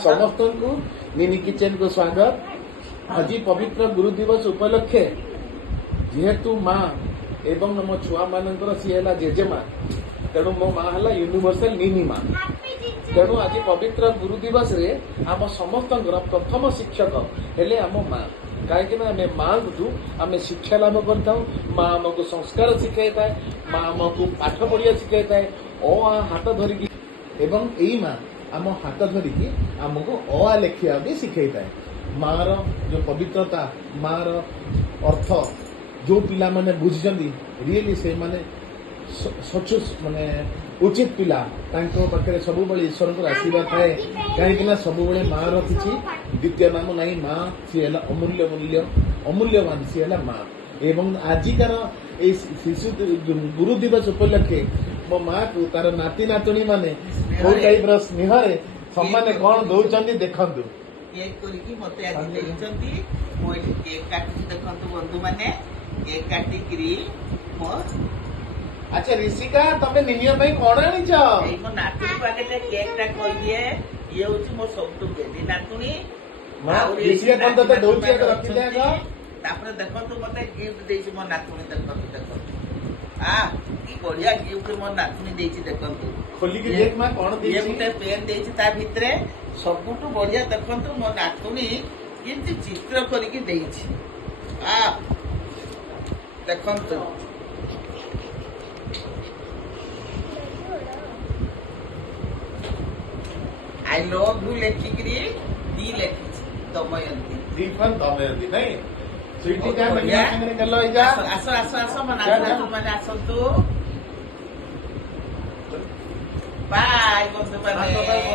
समस्त को mini kitchen को स्वागत। आज पवित्र गुरु दिवस उपलक्षे जेहेतु माँ एवं मो छुआ मानकर सी है जेजेमा तेणु मो माँ है यूनिवर्सल मिनी माँ। तेणु आज पवित्र गुरु दिवस रे आम समस्त प्रथम शिक्षक हेले आम माँ कहीं आम माँ को आम शिक्षा लाभ करता माँ आमको संस्कार शिखाई थाए माँ आमको पाठ पढ़िया शिखाई थाए अ हाथ धरिकी एवं यही माँ आम हाथ धरिकी आमको अ लेखिया भी शिखाई थाए। माँ रो जो पवित्रता माँ रो अर्थ जो पिला माने बुझिजंदी रियली से माने सचुस माने उचित पिला तांको पाखे सब बळे ईश्वर को आशीर्वाद थाए कहीं सब बळे माँ रो किछि द्वितीय नाम नहीं माँ सी है अमूल्य मूल्य अमूल्यवान सी है माँ। एवं आजिकार शिशु गुरु दिवस उपलक्षे मो माँ को तार नाती नातुणी माने कोई टाइप रो स्नेह रे सम्मान कौन दौचंदी देखंतु केक करिकी मते आज देइचंती मो केक काटी देखंतु बंधु माने केक काटिकरी मो अच्छा ऋषिका तमे निनिया भाई कोण आनी छ एई मो नातुनी पाके केक टा कहि दिए ये होची मो सबटु बेली नातुनी मां ऋषिका कोन त दौची के रखि दे ग तापर देखंतु मते गिफ्ट देइछ मो नातुनी देखंतु आ की बढ़िया गिफ्ट मो नातुनी देइछ देखंतु खोली के देख मां कोण देइछ ये गुटे पेन देइछ ता भितरे सबटु बढ़िया देखंतु मो नातुनी किंतु चित्र करिकी देइछ आ देखंतु आई लव यू लेखिकरी दी लेखिछ दमयंती दीपन दमयंती नहीं स्वीटी का बढ़िया संगे कर लो इजा आसो मना माने आसंतु बाय बंधु माने।